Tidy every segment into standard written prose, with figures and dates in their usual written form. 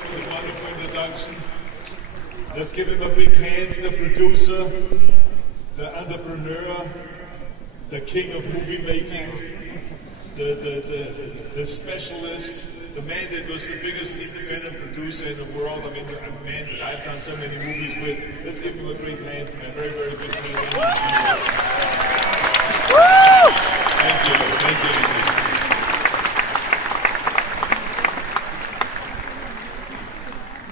for the wonderful introduction. Let's give him a big hand, the producer, the entrepreneur, the king of movie making, the specialist, the man that was the biggest independent producer in the world. I mean, a man that I've done so many movies with. Let's give him a great hand, a very, very big hand. Thank you, thank you.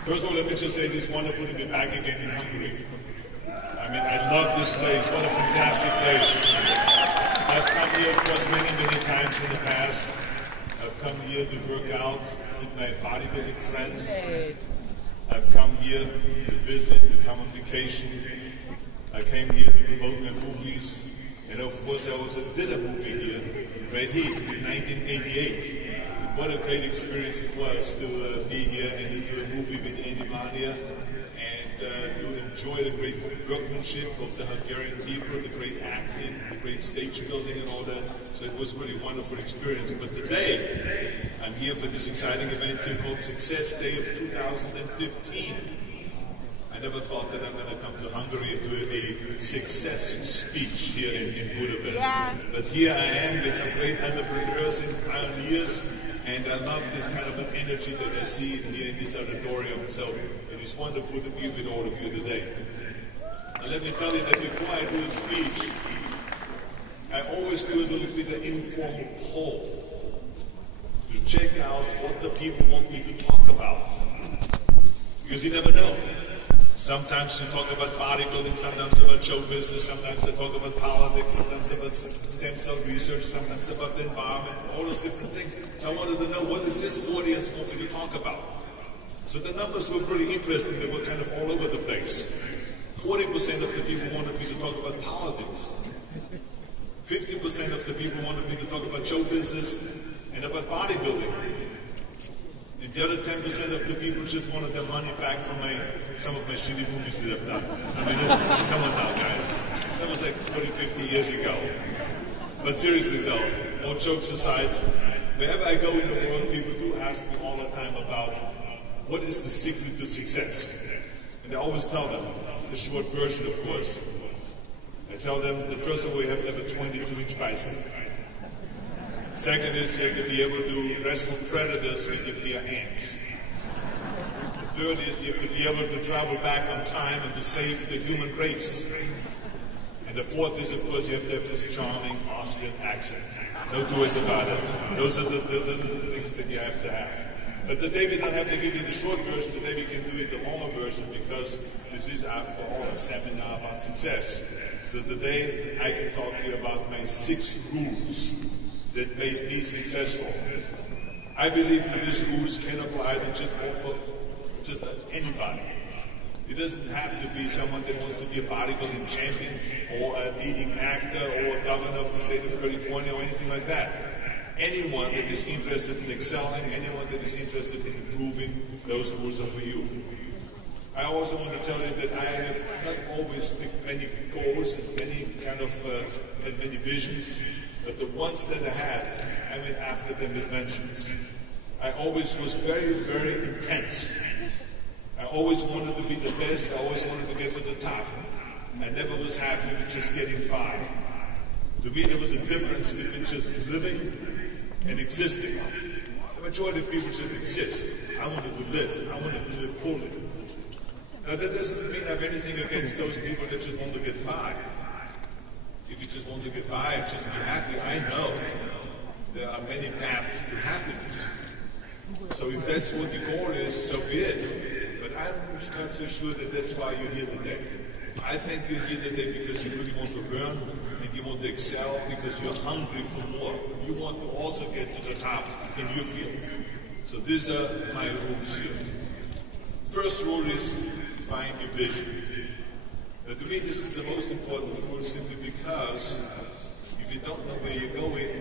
First of all, let me just say it is wonderful to be back again in Hungary. I mean, I love this place. What a fantastic place. I've come here, of course, many, many times in the past. I've come here to work out with my bodybuilding friends. I've come here to visit, to come on vacation. I came here to promote my movies. And of course, I also did a movie here, Red Heat, in 1988. What a great experience it was to be here and to do a movie with Andy Mania and to enjoy the great workmanship of the Hungarian people, the great acting, the great stage building and all that. So it was really a wonderful experience. But today, I'm here for this exciting event here called Success Day of 2015. I never thought that I'm going to come to Hungary and do a success speech here in Budapest. Yeah. But here I am with some great entrepreneurs and pioneers. And I love this kind of an energy that I see here in this auditorium. So it is wonderful to be with all of you today. And let me tell you that before I do a speech, I always do a little bit of informal poll to check out what the people want me to talk about. Because you never know. Sometimes you talk about bodybuilding, sometimes about show business, sometimes I talk about politics, sometimes about stem cell research, sometimes about the environment, all those different things. So I wanted to know, what does this audience want me to talk about? So the numbers were pretty interesting. They were kind of all over the place. 40% of the people wanted me to talk about politics. 50% of the people wanted me to talk about show business and about bodybuilding. And the other 10% of the people just wanted their money back from some of my shitty movies that I've done. I mean, come on now, guys. That was like 40, 50 years ago. But seriously though, all jokes aside, wherever I go in the world, people do ask me all the time about what is the secret to success. And I always tell them, the short version of course. I tell them that first of all you have to have a 22-inch bicep. Second is you have to be able to wrestle predators with your bare hands. The third is you have to be able to travel back on time and to save the human race. And the fourth is, of course, you have to have this charming Austrian accent. No two ways about it. Those are the things that you have to have. But today we don't have to give you the short version, today we can do it the longer version because this is, after all, a seminar about success. So today I can talk to you about my 6 rules that made me successful. I believe that these rules can apply to just anybody. It doesn't have to be someone that wants to be a bodybuilding champion or a leading actor or governor of the state of California or anything like that. Anyone that is interested in excelling, anyone that is interested in improving, those rules are for you. I also want to tell you that I have not always picked many goals and many visions. But the ones that I had, I went after them with vengeance. I always was very, very intense. I always wanted to be the best. I always wanted to get to the top. I never was happy with just getting by. To me, there was a difference between just living and existing. The majority of people just exist. I wanted to live. I wanted to live fully. Now, that doesn't mean I have anything against those people that just want to get by. If you just want to get by and just be happy, I know there are many paths to happiness. So if that's what your goal is, so be it. But I'm not so sure that that's why you're here today. I think you're here today because you really want to learn and you want to excel because you're hungry for more. You want to also get to the top in your field. So these are my rules here. First rule is find your vision. Now, to me, this is the most important rule simply because if you don't know where you're going,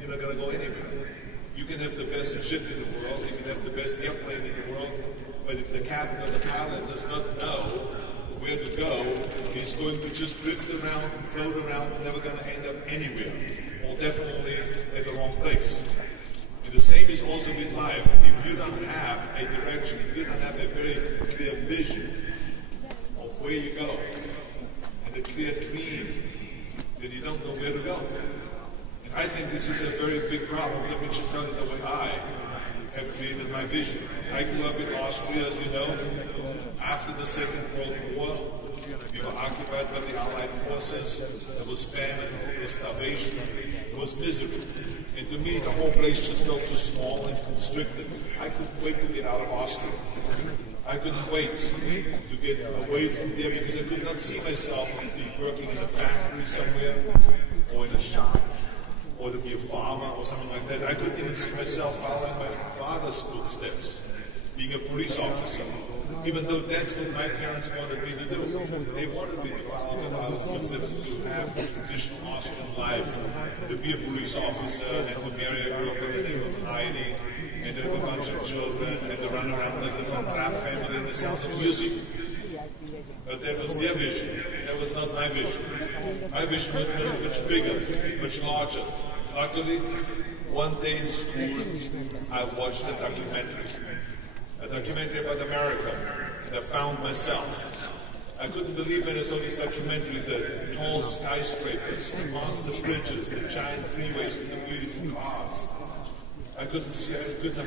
you're not going to go anywhere. You can have the best ship in the world, you can have the best airplane in the world, but if the captain or the pilot does not know where to go, he's going to just drift around, float around, never going to end up anywhere, or definitely at the wrong place. And the same is also with life. If you don't have a direction, if you very clear vision of where you go, and a clear dream that you don't know where to go. And I think this is a very big problem. Let me just tell you the way I have created my vision. I grew up in Austria, as you know. After the Second World War, we were occupied by the Allied forces. There was famine, there was starvation, there was misery. And to me, the whole place just felt too small and constricted. I couldn't wait to get out of Austria. I couldn't wait to get away from there because I could not see myself to be working in a factory somewhere or in a shop or to be a farmer or something like that. I couldn't even see myself following my father's footsteps, being a police officer, even though that's what my parents wanted me to do. They wanted me to follow my father's footsteps and to have the traditional Austrian life, to be a police officer and to marry a girl by the name of Heidi, and to have a bunch of children, and to run around like the Von Trapp family in the sound of music. But that was their vision. That was not my vision. My vision was much bigger, much larger. Luckily, one day in school, I watched a documentary about America, and I found myself. I couldn't believe when I saw this documentary, the tall skyscrapers, the monster bridges, the giant freeways with the beautiful cars. I couldn't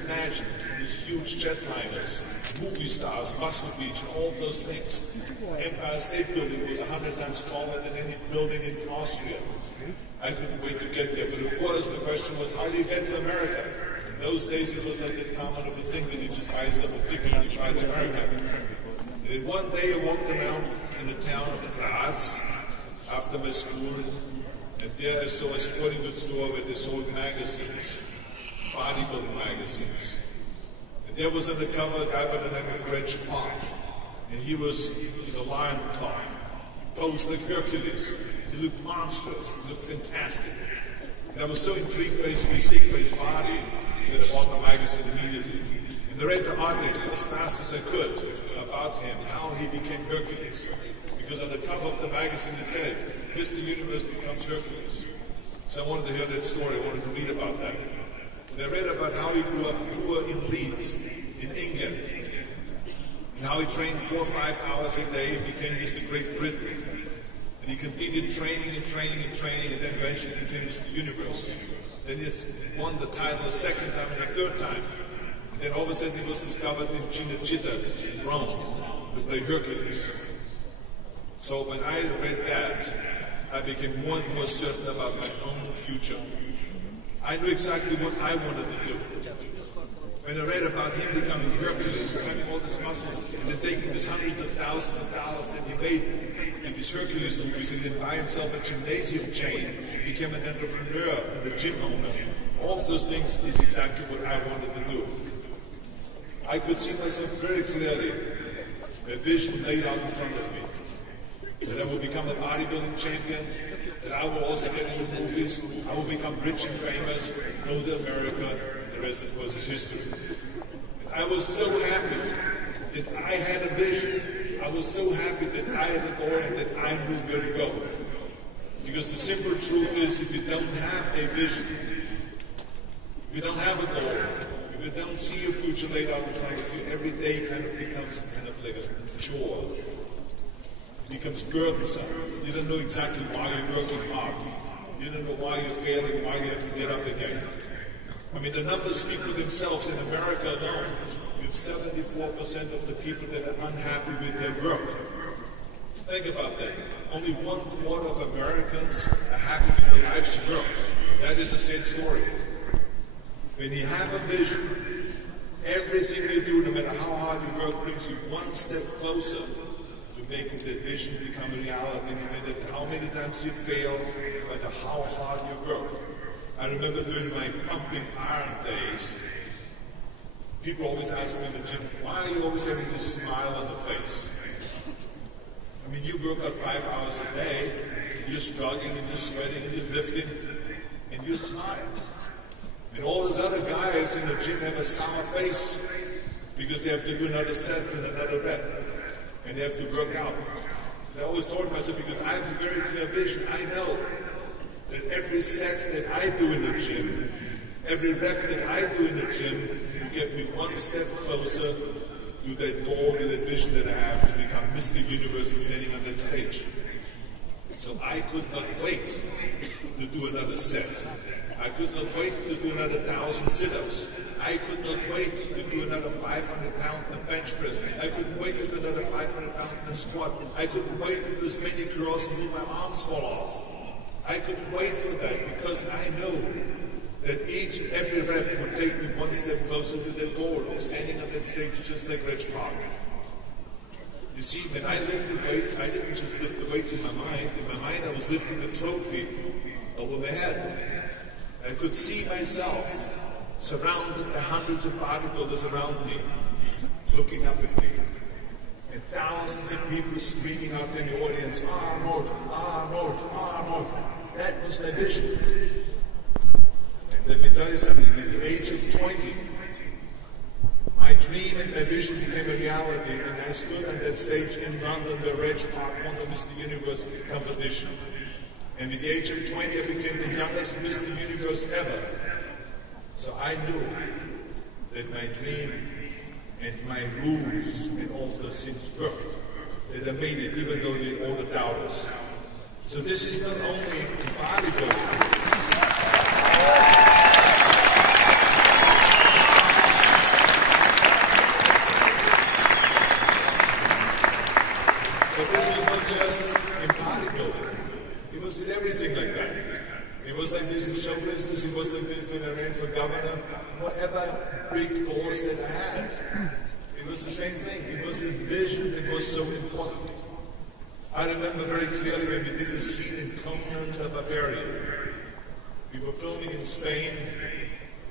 imagine these huge jetliners, movie stars, Muscle Beach, and all those things. Empire State Building was 100 times taller than any building in Austria. I couldn't wait to get there, but of course the question was, how do you get to America? In those days it was like that common of a thing that you just buy yourself a ticket and you fly to America. And then one day I walked around in the town of Graz after my school, and there I saw a sporting goods store where they sold magazines, bodybuilding magazines. And there was on the cover a guy by the name of Reg Park, and he was in a lion club, posed like Hercules. He looked monstrous, he looked fantastic. And I was so intrigued by his physique, by his body, that I bought the magazine immediately. And I read the article as fast as I could about him, how he became Hercules. Because on the cover of the magazine it said, Mr. Universe becomes Hercules. So I wanted to hear that story, I wanted to read about that. And I read about how he grew up poor in Leeds, in England. And how he trained 4 or 5 hours a day and became Mr. Great Britain. And he continued training and training and training, and then eventually became Mr. Universe. Then he won the title a second time and a third time. And then all of a sudden he was discovered in Cinecittà in Rome to play Hercules. So when I read that, I became more and more certain about my own future. I knew exactly what I wanted to do. When I read about him becoming Hercules, having all these muscles, and then taking these hundreds of thousands of dollars that he made in these Hercules movies, and then buy himself a gymnasium chain, became an entrepreneur and a gym owner. All of those things is exactly what I wanted to do. I could see myself very clearly, a vision laid out in front of me, that I would become a bodybuilding champion, that I will also get into movies, I will become rich and famous, go to America, and the rest, of course, is history. And I was so happy that I had a vision. I was so happy that I had a goal and that I knew where to go. Because the simple truth is, if you don't have a vision, if you don't have a goal, if you don't see your future laid out in front of you, every day kind of becomes kind of like a chore. It becomes burdensome. You don't know exactly why you're working hard. You don't know why you're failing, why you have to get up again. I mean, the numbers speak for themselves. In America alone, we have 74% of the people that are unhappy with their work. Think about that. Only 1/4 of Americans are happy with their life's work. That is a sad story. When you have a vision, everything you do, no matter how hard you work, brings you one step closer to making that vision become a reality. No matter how many times you fail, no matter how hard you work. I remember during my pumping iron days, people always ask me in the gym, why are you always having this smile on the face? I mean, you work out 5 hours a day, you're struggling and you're sweating and you're lifting, and you smile. And all those other guys in the gym have a sour face because they have to do another set and another rep, and they have to work out. And I always told myself, because I have a very clear vision, I know that every set that I do in the gym, every rep that I do in the gym, will get me one step closer to to that goal, to that vision that I have to become Mr. Universe and standing on that stage. So I could not wait to do another set. I could not wait to do another 1,000 sit-ups. I could not wait to do another 500-pound bench press. I couldn't wait to do another 500-pound squat. I couldn't wait to do as many curls until my arms fall off. I couldn't wait for that because I know that each and every rep would take me one step closer to that goal of standing on that stage just like Reg Park. You see, when I lifted weights, I didn't just lift the weights in my mind. In my mind, I was lifting a trophy over my head. And I could see myself surrounded by hundreds of bodybuilders around me, looking up at me. And thousands of people screaming out in the audience, Arnold, Arnold, Arnold. That was my vision. Let me tell you something, at the age of 20, my dream and my vision became a reality when I stood on that stage in London where Reg Park won the Mr. Universe competition. And at the age of 20, I became the youngest Mr. Universe ever. So I knew that my dream and my rules and all those things worked, that I made it even though they all the doubters. So this is not only bodybuilding. But this was not just in bodybuilding. It was in everything like that. It was like this in show business. It was like this when I ran for governor. Whatever big goals that I had, it was the same thing. It was the vision that was so important. I remember very clearly when we did the scene in Conan the Barbarian. We were filming in Spain,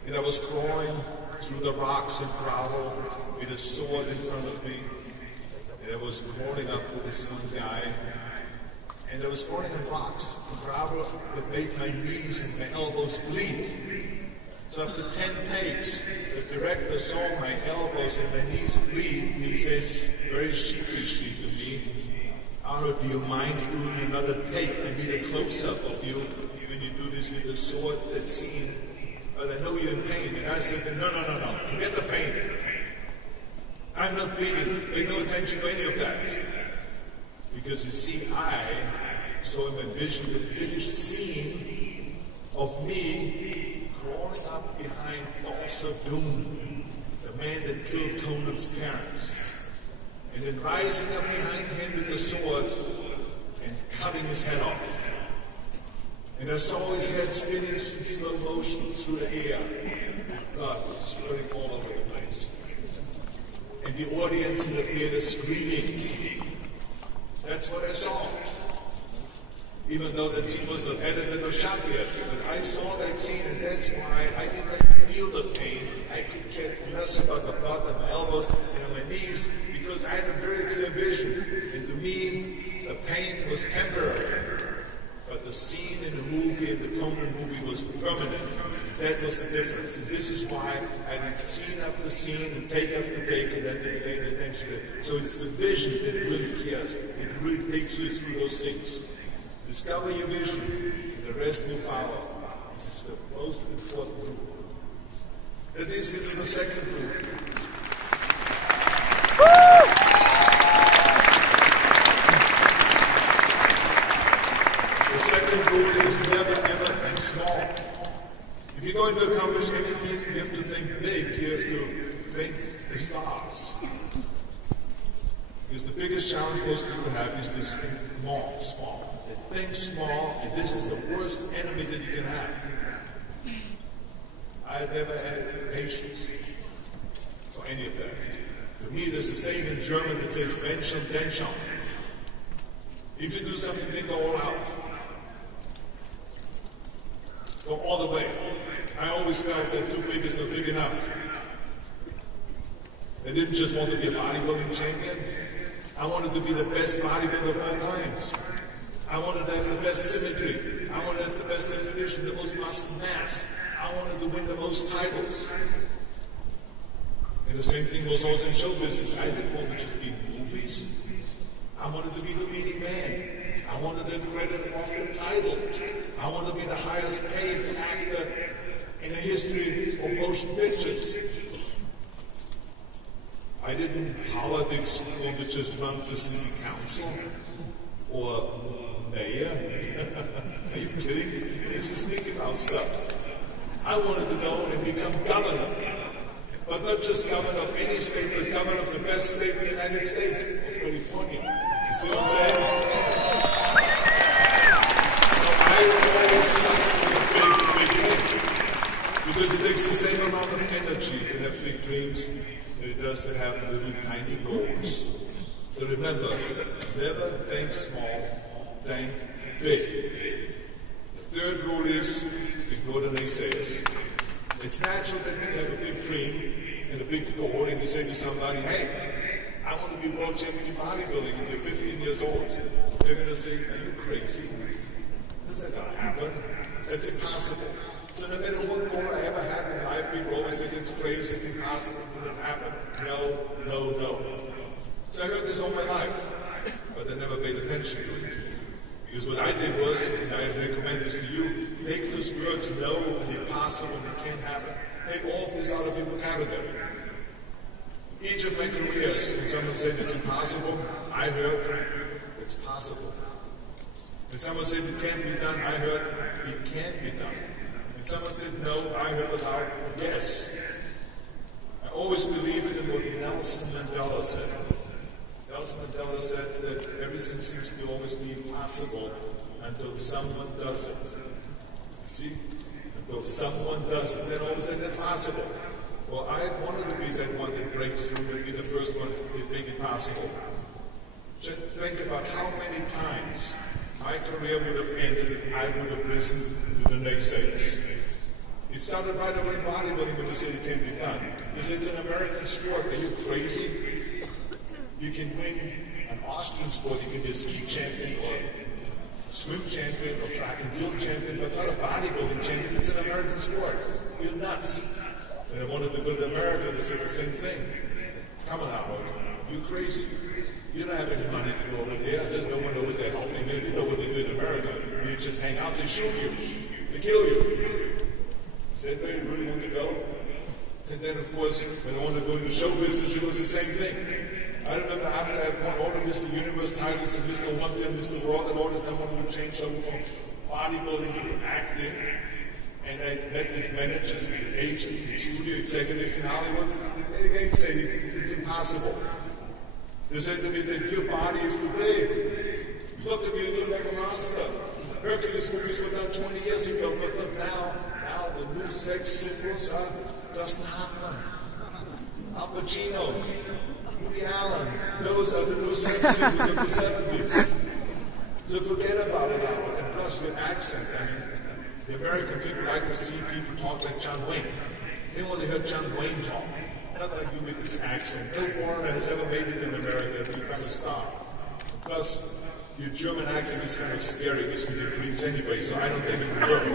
and I was crawling through the rocks and gravel with a sword in front of me. And I was crawling up to this one guy, and I was crawling on rocks and gravel that made my knees and my elbows bleed. So after 10 takes, the director saw my elbows and my knees bleed, and he said very sheepishly to me, Arnold, do you mind doing another take? I need a close-up of you when you do this with the sword, that scene. But I know you're in pain. And I said, no, forget the pain. I'm not bleeding. Pay no attention to any of that. Because you see, I saw in my vision the finished scene of me crawling up behind Thulsa Doom, the man that killed Conan's parents. And then rising up behind him with the sword and cutting his head off. And I saw his head spinning in slow motion through the air, with blood spurting all over the place. And the audience in the theater screaming. That's what I saw. Even though that scene was not edited or shot yet. But I saw that scene, and that's why I didn't feel the pain. I could care less about the blood on my elbows and on my knees, because I had a very clear vision. And to me, the pain was temporary. But the scene in the movie, in the Conan movie, was permanent. That was the difference. And this is why I did scene after scene and take after take, and then didn't pay attention to it. So it's the vision that really cares. It really takes you through those things. Discover your vision, and the rest will follow. This is the most important rule. That leads me to the second rule. The second rule is never ever think small. If you're going to accomplish anything, you have to think big. You have to think the stars. Because the biggest challenge most people have is this think small. They think small, and this is the worst enemy that you can have. I have never had patience for any of that. To me, there's a saying in German that says, wenn schon, denn schon. If you do something, then go all out. Go all the way. I always felt that too big is not big enough. I didn't just want to be a bodybuilding champion. I wanted to be the best bodybuilder of all times. I wanted to have the best symmetry. I wanted to have the best definition, the most muscle mass. I wanted to win the most titles. And the same thing was also in show business. I didn't want to just be in movies. I wanted to be the leading man. I wanted to have credit off the title. I wanted to be the highest paid actor in the history of motion pictures. I didn't politics want to just run for city council or mayor. Are you kidding? This is Mickey Mouse stuff. I wanted to go and become governor. But not just governor of any state, but governor of the best state in the United States, of California. You see what I'm saying? So I always strive for the big thing. Because it takes the same amount of energy to have big dreams than it does to have little tiny goals. So remember, never think small, think big. The third rule is, ignore the naysayers. It's natural that when you have a big dream and a big goal and you say to somebody, hey, I want to be world champion in bodybuilding and you're 15 years old. They're going to say, are you crazy? That's not going to happen. That's impossible. So no matter what goal I ever had in life, people always say, it's crazy, it's impossible, it wouldn't happen. No, no, no. So I heard this all my life, but I never paid attention to it. Because what I did was, and I recommend this to you, take those words, no, and impossible, and it can't happen, take all of this out of your vocabulary. Each of my careers, when someone said it's impossible, I heard, it's possible. When someone said it can't be done, I heard, it can be done. When someone said no, I heard aloud, yes. I always believed in what Nelson Mandela said. Nelson Mandela said that everything seems to always be impossible until someone does it. See? Until someone does it, then all of a sudden it's possible. Well, I wanted to be that one that breaks through and be the first one that make it possible. Just think about how many times my career would have ended if I would have listened to the naysayers. It started right away in bodybuilding when they said it can't be done. They said it's an American sport. Are you crazy? You can win an Austrian sport, you can be a ski champion or swim champion or track and field champion, but not a bodybuilding champion. It's an American sport. You're nuts. And I wanted to go to America to say the same thing. Come on, Arnold. You're crazy. You don't have any money to go over there. There's no one over there helping you. You know what they do in America. You just hang out, they shoot you. They kill you. Is that where you really want to go? And then, of course, when I wanted to go into show business, it was the same thing. I remember after I won all the Mr. Universe titles and Mr. Olympia and Mr. World and all this, I wanted to change over from bodybuilding to acting. And I met with managers, with agents, with studio executives in Hollywood. And they said it's impossible. They said to me that your body is too big. Look at you, you look like a monster. Hercules movies were done 20 years ago, but look now the new sex symbols doesn't have them. Al Pacino, Woody Allen, those are the new sex symbols of the 70s. So forget about it, Howard. And plus your accent. I mean, the American people like to see people talk like John Wayne. They want to hear John Wayne talk. Not like you with this accent. No foreigner has ever made it in America to become a star. Plus, your German accent is kind of scary. It gives me the creeps anyway, so I don't think it would work.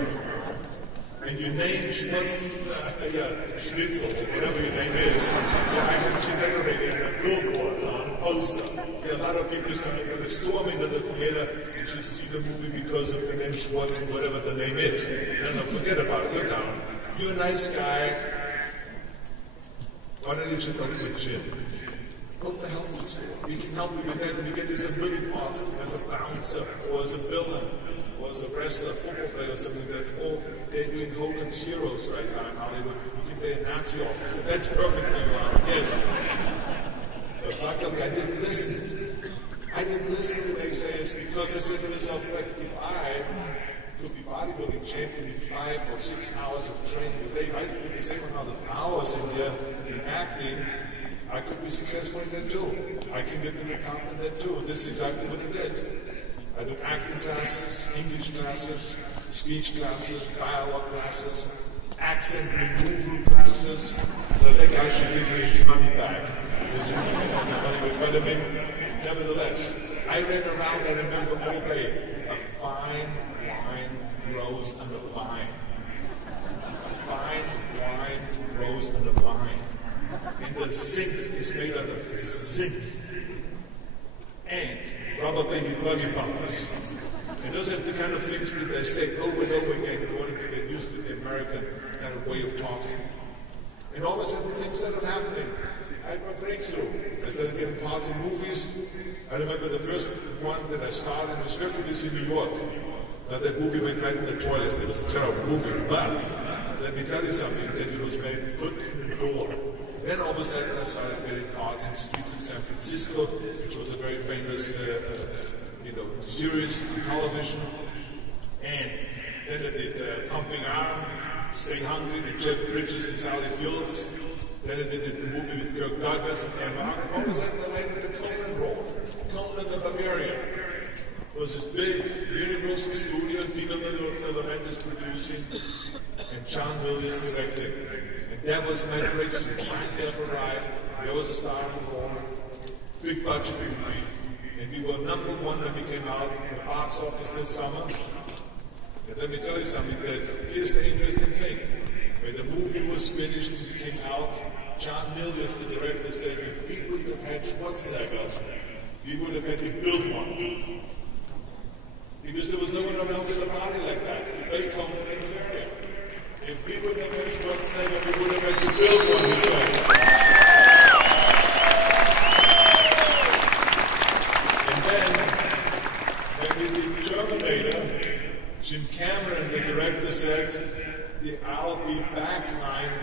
And your name, Schnitzel, whatever your name is, I can see that already on a billboard, on a poster. A lot of people are going to storm into the theater and just see the movie because of the name Schwartz and whatever the name is. No, forget about it. Look down. You're a nice guy. Why don't you check out with Jim? Open a health food store. We can help you with that. We get you some little parts as a bouncer or as a villain or as a wrestler, football player or something like that. Oh, they're doing Hogan's Heroes right now in Hollywood. You can play a Nazi officer. That's perfect for you, Arnold. Yes. But luckily I didn't listen. I didn't listen to the naysayers because I said to myself, like, if I could be bodybuilding champion in 5 or 6 hours of training a day, if I could put the same amount of hours in here in acting, I could be successful in that too. I can get to the top in that too. This is exactly what I did. I took acting classes, English classes, speech classes, dialogue classes, accent removal classes. Now that guy should give me his money back. But I mean, nevertheless, I ran around, I remember all day, a fine wine grows on the vine. A fine wine grows on the vine. And the zinc is made out of zinc. And rubber baby buggy bumpers. And those are the kind of things that I say over and over again in order to get used to the American kind of way of talking. And all of a sudden things started happening. I had my breakthrough. I started getting parts in movies. I remember the first one that I starred in was Hercules in New York. Now that movie went right in the toilet. It was a terrible movie, but let me tell you something, that it was made foot in the door. Then all of a sudden I started getting parts in Streets in San Francisco, which was a very famous series on television. And then I did Pumping Iron, Stay Hungry with Jeff Bridges and Sally Fields. Then I did the movie with Kirk Douglas and Emma. And all of a sudden I landed the Conan role. Conan the Barbarian. It was this big Universal Studio, Dino Laurentiis producing, and John Williams directing. And that was my breakthrough. Finally I've arrived. There was a starring role, big budget movie. And we were #1 when we came out in the box office that summer. And let me tell you something, that here's the interesting thing. When the movie was finished and it came out, John Milius, the director, said, if we would have had Schwarzenegger, we would have had to build one. Because there was no one around in the party like that, to play Conan the Barbarian. If we would have had Schwarzenegger, we would have had to build one, he said. And then, when we did Terminator, Jim Cameron, the director, said, the I'll be back line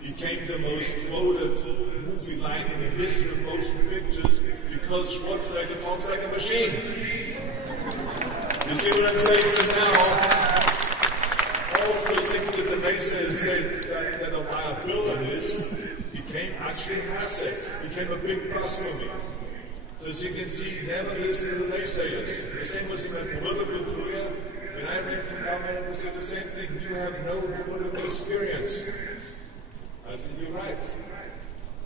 became the most quoted movie line in the history of motion pictures because Schwarzenegger talks like a machine. You see what I'm saying? So now, all of those things that the naysayers say that a liabilities became actually assets, became a big plus for me. So as you can see, never listen to the naysayers. The same was in my political career. When I ran for government, they said the same thing. You have no political experience. I said, you're right.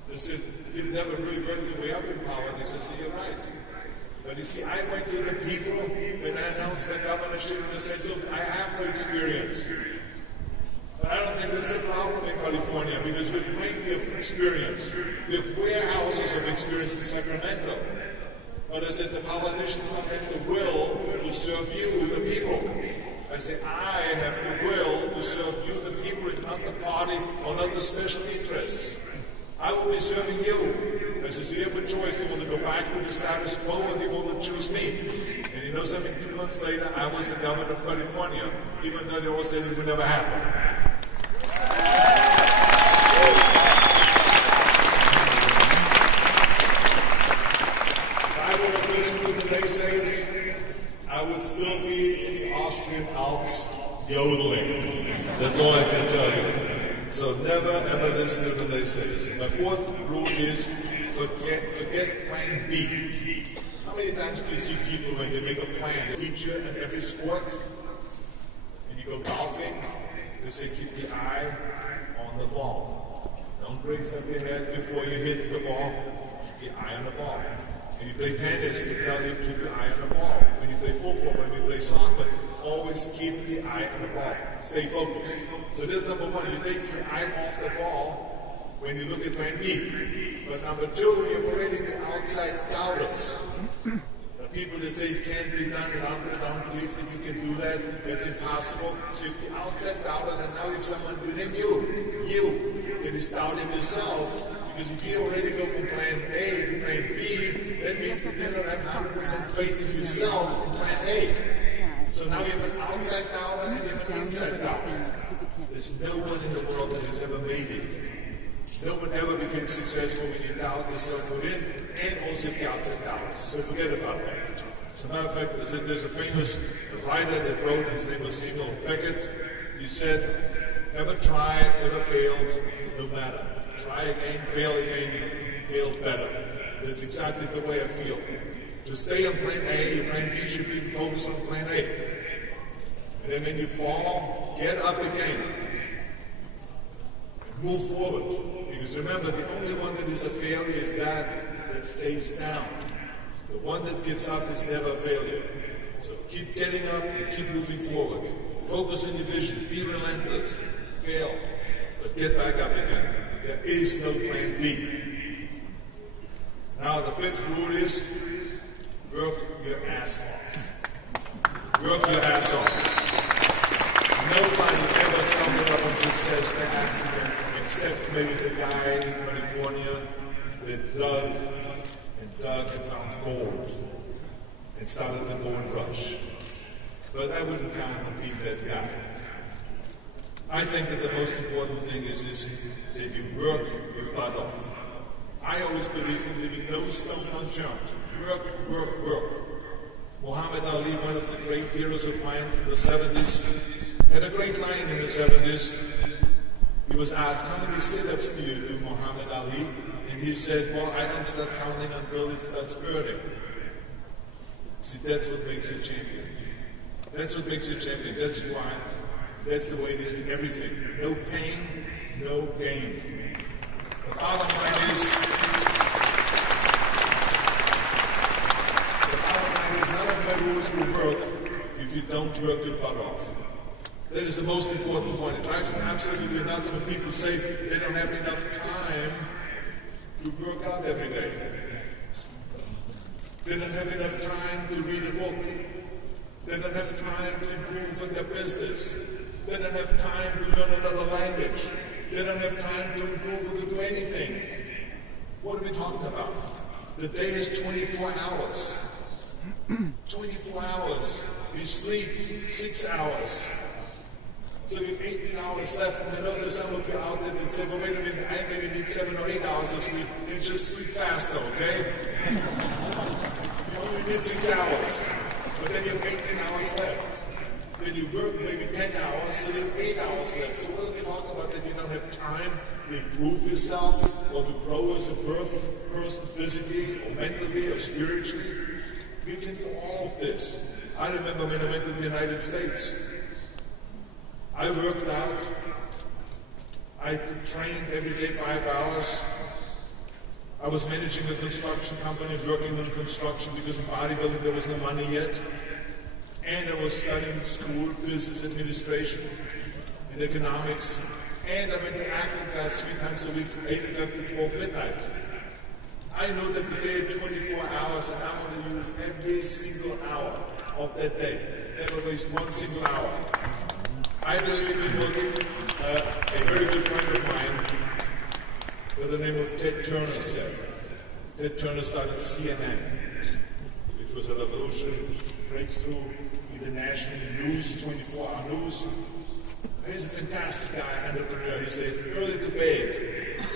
They said, you've never really worked your way up in politics. I said, you're right. But you see, I went to the people when I announced my governorship and I said, look, I have no experience. But I don't think that's the problem in California because we have plenty of experience. We have warehouses of experience in Sacramento. But I said, the politicians don't have the will to serve you, the people. I said, I have the will to serve you, the people, and not the party or not the special interests. I will be serving you. I said, so you have a choice. Do you want to go back to the status quo or do you want to choose me? And you know something, 2 months later, I was the governor of California, even though they all said it would never happen. Listen to the naysayers, I would still be in the Austrian Alps yodeling. That's all I can tell you. So never ever listen to the naysayers. And my fourth rule is forget plan B. How many times do you see people when they make a plan, a feature in every sport, and you go golfing, they say keep the eye on the ball. Don't raise up your head before you hit the ball. Keep the eye on the ball. When you play tennis, they tell you keep your eye on the ball. When you play football, when you play soccer, always keep the eye on the ball. Stay focused. So this #1, you take your eye off the ball when you look at plan B. But #2, you've already the outside doubters. The people that say it can't be done, and I don't believe that you can do that, that's impossible. So if the outside doubters, and now if someone within you that is doubting yourself, because if you already go from plan A to plan B, that means that you don't have 100% faith in yourself in plan A. So now you have an outside doubter and you have an inside doubter. There's no one in the world that has ever made it. No one ever became successful when you doubt yourself within and also the outside doubters. So forget about that. As a matter of fact, there's a famous writer that wrote, his name was Samuel Beckett. He said, ever tried, ever failed, no matter. Try again, fail better. That's exactly the way I feel. Just stay on plan A, your plan B should be focused on plan A. And then when you fall, get up again. And move forward. Because remember, the only one that is a failure is that stays down. The one that gets up is never a failure. So keep getting up and keep moving forward. Focus on your vision, be relentless, fail, but get back up again. There is no plan B. Now the 5th rule is work your ass off. Work your ass off. Nobody ever stumbled upon success by accident except maybe the guy in California that dug and found gold and started the gold rush. But I wouldn't count on being that guy. I think that the most important thing is that you work your butt off. I always believe in leaving no stone unturned. Work, work, work. Muhammad Ali, one of the great heroes of mine from the 70s, had a great line in the 70s. He was asked, how many sit-ups do you do, Muhammad Ali? And he said, well, I don't start counting until it starts burning. See, that's what makes you a champion. That's what makes you a champion. That's why. That's the way it is with everything. No pain, no gain. The bottom line is, none of my rules will work if you don't work your butt off. That is the most important point. It drives me absolutely nuts when people say they don't have enough time to work out every day. They don't have enough time to read a book. They don't have time to improve on their business. They don't have time to learn another language. They don't have time to improve or to do anything. What are we talking about? The day is 24 hours. 24 hours. You sleep 6 hours. So you have 18 hours left, and I know there's some of you out there that say, well, wait a minute, I maybe need 7 or 8 hours of sleep. You just sleep faster, okay? You only need 6 hours, but then you have 18 hours left. Then you work maybe 10 hours, so you have 8 hours left. So what are we talking about that you don't have time to improve yourself or to grow as a person physically or mentally or spiritually? You can do all of this. I remember when I went to the United States. I worked out. I trained every day 5 hours. I was managing a construction company, working on construction because in bodybuilding there was no money yet. And I was studying school, business administration and economics. And I went to acting class 3 times a week from 8 o'clock to 12 midnight. I know that the day is 24 hours and I'm going to use every single hour of that day. Never waste one single hour. I believe in what a very good friend of mine by the name of Ted Turner said. Ted Turner started CNN, which was a revolution, breakthrough in the national news, 24-hour news. And he's a fantastic guy, entrepreneur. He said, early to bed,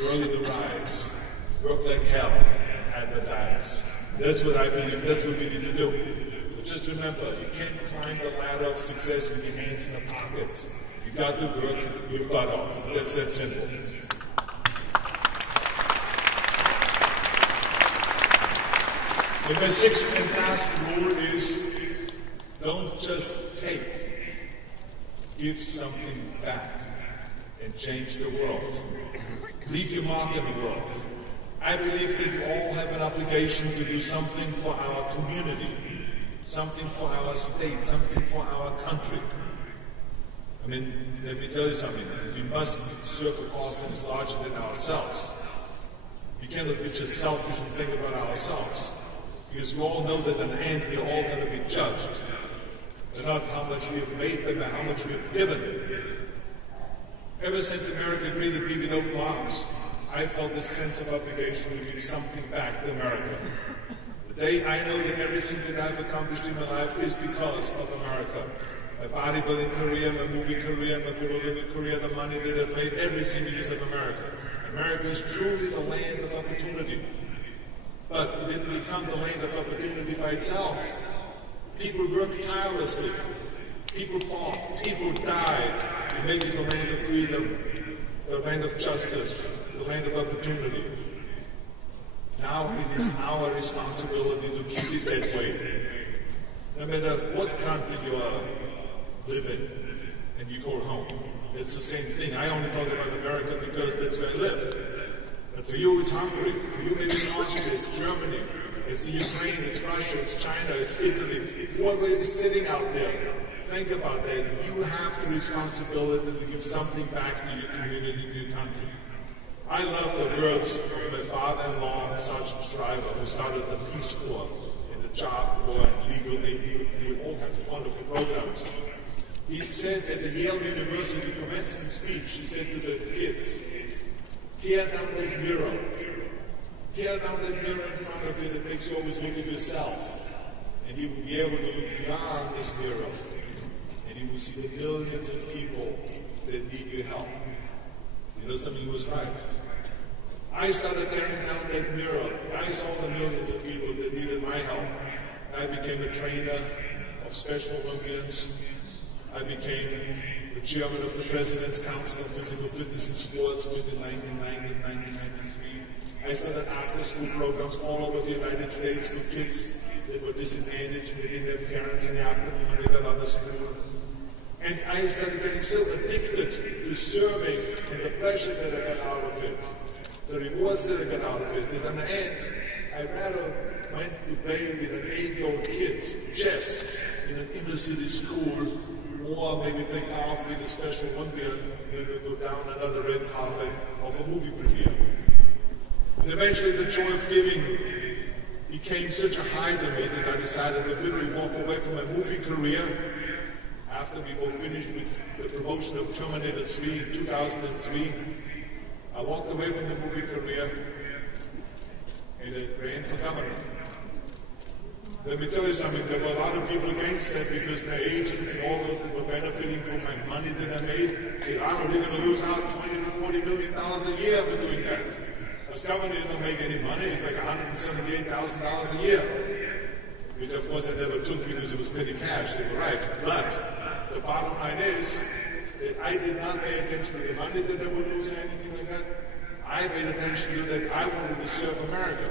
early to rise. Work like hell and advertise. That's what I believe, that's what we need to do. So just remember, you can't climb the ladder of success with your hands in the pockets. You got to work your butt off. That's that simple. And my 6th and last rule is, don't just take. Give something back and change the world. Leave your mark in the world. I believe that we all have an obligation to do something for our community, something for our state, something for our country. I mean, let me tell you something. We must serve a cause that is larger than ourselves. We cannot be just selfish and think about ourselves. Because we all know that in the end we're all going to be judged. But not how much we have made them, but how much we have given. Ever since America greeted me with open arms, I felt this sense of obligation to give something back to America. Today I know that everything that I've accomplished in my life is because of America. My bodybuilding career, my movie career, my political career, the money that I've made, everything because of America. America is truly the land of opportunity. But it didn't become the land of opportunity by itself. People worked tirelessly. People fought. People died to make it the land of freedom, the land of justice, the land of opportunity. Now it is our responsibility to keep it that way. No matter what country you are living and you call home, it's the same thing. I only talk about America because that's where I live. But for you it's Hungary, for you maybe it's Austria, it's Germany, it's the Ukraine, it's Russia, it's China, it's Italy. Whoever is sitting out there, think about that. You have the responsibility to give something back to your community, to your country. I love the words of my father-in-law, Sergeant Shriver, who started the Peace Corps and the Job Corps and legal aid, doing all kinds of wonderful programs. He said at the Yale University commencement speech, he said to the kids, tear down that mirror Tear down that mirror in front of you that makes you always look at yourself. And you will be able to look beyond this mirror. And you will see the millions of people that need your help. You know something, he was right. I started tearing down that mirror. I saw the millions of people that needed my help. I became a trainer of Special Olympians. I became the chairman of the President's Council on Physical Fitness and Sports within 1990 and 1993. I started after-school programs all over the United States for kids that were disadvantaged, they didn't have parents in the afternoon when they got out of school. And I started getting so addicted to serving and the pleasure that I got out of it, the rewards that I got out of it, that in the end, I rather went to play with an 8-year-old kid, chess, in an inner-city school, or maybe play golf with a Special Olympian, maybe go down another red carpet of a movie premiere. And eventually the joy of giving became such a high to me that I decided to literally walk away from my movie career. After we were finished with the promotion of Terminator 3 in 2003, I walked away from the movie career and I ran for governor. Let me tell you something, there were a lot of people against that because my agents and all those that were benefiting from my money that I made said, Arnold, you're going to lose out $20 to $40 million a year for doing that. As governor, you don't make any money, it's like $178,000 a year. Which of course I never took because it was petty cash, they were right. But the bottom line is that I did not pay attention to the money that I would lose or anything like that. I paid attention to that I wanted to serve America.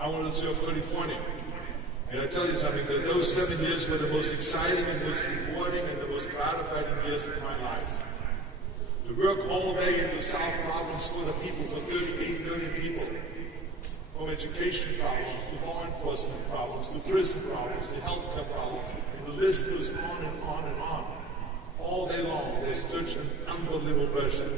I wanted to serve California. And I tell you something, that those 7 years were the most exciting and most rewarding and the most gratifying years of my life. To work all day and to solve problems for the people, for 38 million people. From education problems, to law enforcement problems, to prison problems, to healthcare problems, and the list goes on and on and on. All day long, there's such an unbelievable pressure.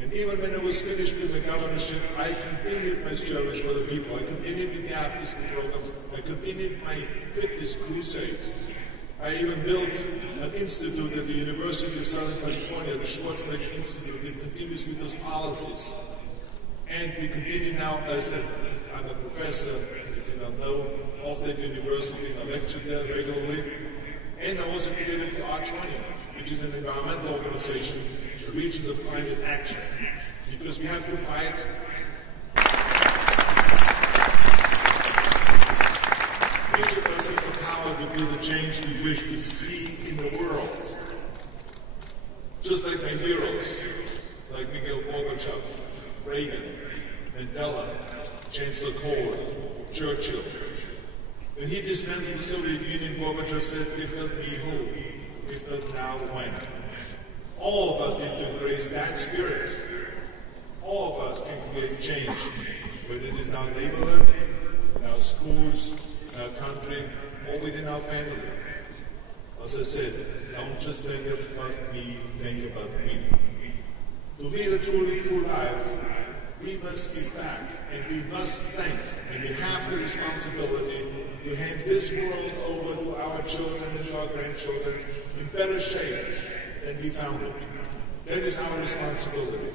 And even when I was finished with my governorship, I continued my service for the people. I continued with the after-school programs. I continued my fitness crusade. I even built an institute at the University of Southern California, the Schwarzenegger Institute, that continues with those policies. And we continue now as I'm a professor, if you don't know, of that university, and I lecture there regularly. And I also created the R20, which is an environmental organization, the Regions of Climate Action. Because we have to fight. Each of us has the power to be the change we wish to see in the world. Just like my heroes, like Mikhail Gorbachev, Reagan, Mandela, Chancellor Kohl, Churchill. When he dismantled the Soviet Union, Gorbachev said, if not me, who? If not now, when? All of us need to embrace that spirit. All of us can create change, whether it is in our neighborhood, in our schools, in our country, or within our family. As I said, don't just think about me, think about me. To lead a truly full life, we must give back, and we must thank, and we have the responsibility to hand this world over to our children and our grandchildren in better shape than we found it. That is our responsibility.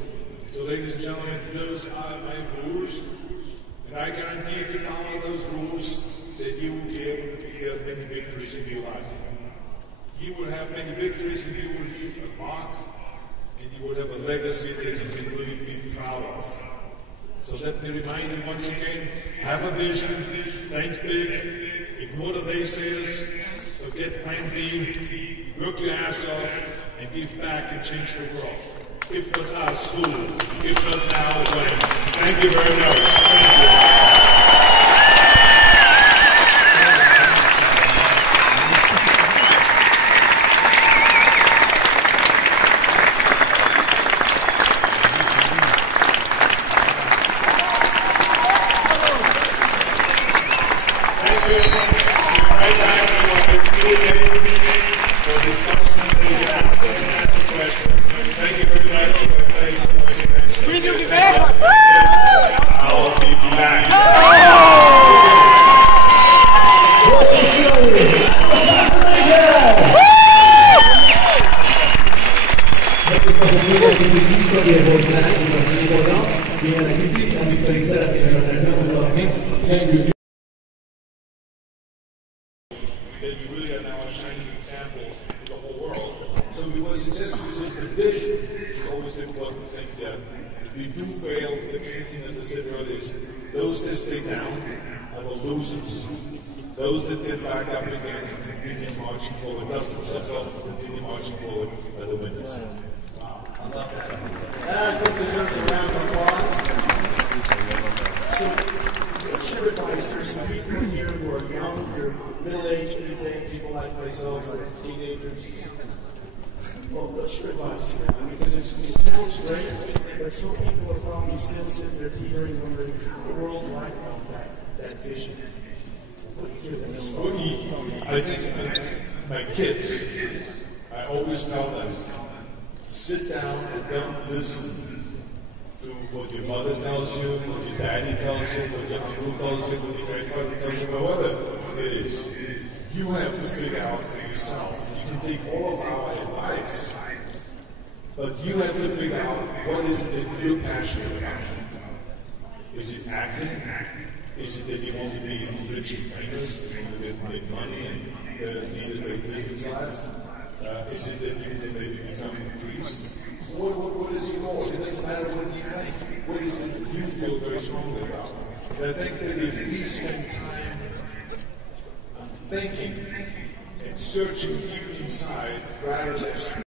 So ladies and gentlemen, those are my rules, and I guarantee if you follow those rules, that you will be able to declare many victories in your life. You will have many victories, and you will leave a mark, and you will have a legacy that you can really be proud of. So let me remind you once again, have a vision, think big, ignore the naysayers, forget plan B, work your ass off, and give back and change the world. If not us, who? If not now, when? Thank you very much. Thank you. I'll be back. Thank you. And you really are now a shining example to the whole world. So we want to suggest that the vision is always the important thing that we do fail. The main thing, as I said earlier, is those that stay down are the losers. Those that get back up again and continue marching forward, dust themselves off and continue marching forward are the winners. Wow, I love that. That I think deserves a round of applause. So, what's your advice? There's some people here who are young, they're middle-aged people like myself, or teenagers. Well, what's your advice to them? I mean, because it sounds great, but some people are probably still sitting there teetering, wondering how the world do I come that vision? I think my kids, I always tell them, sit down and don't listen to what your mother tells you, what your daddy tells you, what your uncle tells you, what your grandfather tells you, whatever it is. You have to figure out for yourself. You can take all of our advice, but you have to figure out what is it that you're passionate about. Is it acting? Is it that you want to be rich and famous, that you want to make money and lead a great business life? Is it that you want to maybe become a priest? What is your goal? It doesn't matter what you think. What is it that you feel very strongly about? And I think that if we spend time thinking and searching deep inside rather than